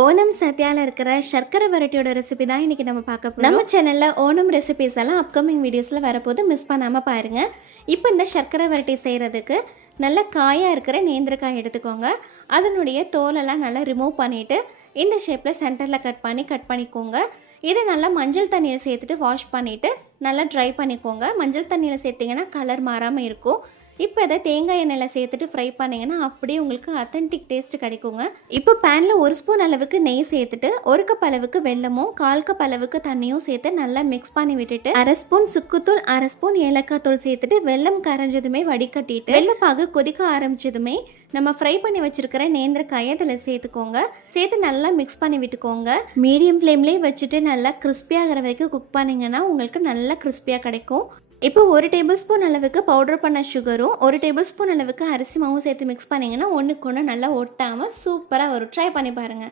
ஓணம் சத்யால இருக்கிற சர்க்கரை வரட்டியோட ரெசிபி தான் இன்னைக்கு நம்ம பார்க்க போறோம். நம்ம சேனல்ல ஓணம் ரெசிபிஸ் எல்லாம் அப்கமிங் வீடியோஸ்ல வரப்போது மிஸ் பண்ணாம பாருங்க. இப்போ இந்த சர்க்கரை வரட்டி செய்யறதுக்கு நல்ல காயா இருக்கிற நேந்திரக்காய் எடுத்துக்கோங்க. அதனுடைய தோலெல்லாம் நல்லா ரிமூவ் பண்ணிட்டு இந்த ஷேப்ல சென்டர்ல கட் பண்ணிக்கோங்க. இதை நல்லா மஞ்சள் தண்ணியில் சேர்த்துட்டு வாஷ் பண்ணிட்டு நல்லா ட்ரை பண்ணிக்கோங்க. மஞ்சள் தண்ணியில் சேர்த்திங்கன்னா கலர் மாறாமல் இருக்கும். இப்போ இதை தேங்காய் எண்ணெயில் சேர்த்துட்டு ஃப்ரை பண்ணிங்கன்னா அப்படியே உங்களுக்கு அத்தன்டிக் டேஸ்ட் கிடைக்குங்க. இப்போ பேனில் 1 ஸ்பூன் அளவுக்கு நெய் சேர்த்துட்டு 1 கப் அளவுக்கு வெல்லமும் 1/4 கப் அளவுக்கு தண்ணியும் சேர்த்து நல்லா மிக்ஸ் பண்ணி விட்டுட்டு 1/2 ஸ்பூன் சுக்குத்தூள் 1/2 ஸ்பூன் ஏலக்காய் தூள் சேர்த்துட்டு வெல்லம் கரைஞ்சதுமே வடிகட்டிட்டு வெள்ளப்பாகு கொதிக்க ஆரம்பிச்சதுமே நம்ம ஃப்ரை பண்ணி வச்சிருக்கிற நேந்திரக்காயை இதில் சேர்த்துக்கோங்க. சேர்த்து நல்லா மிக்ஸ் பண்ணி விட்டுக்கோங்க. மீடியம் ஃப்ளேம்லேயே வச்சுட்டு நல்லா கிறிஸ்பியாகிற வரைக்கும் குக் பண்ணிங்கன்னா உங்களுக்கு நல்லா கிறிஸ்பியாக கிடைக்கும். இப்போ 1 டேபிள் ஸ்பூன் அளவுக்கு பவுடர் பண்ண சுகரும் 1 டேபிள் ஸ்பூன் அளவுக்கு அரிசி மாவும் சேர்த்து மிக்ஸ் பண்ணிங்கன்னா ஒன்றுக்கு ஒன்று நல்லா ஒட்டாமல் சூப்பராக வரும். ட்ரை பண்ணி பாருங்கள்.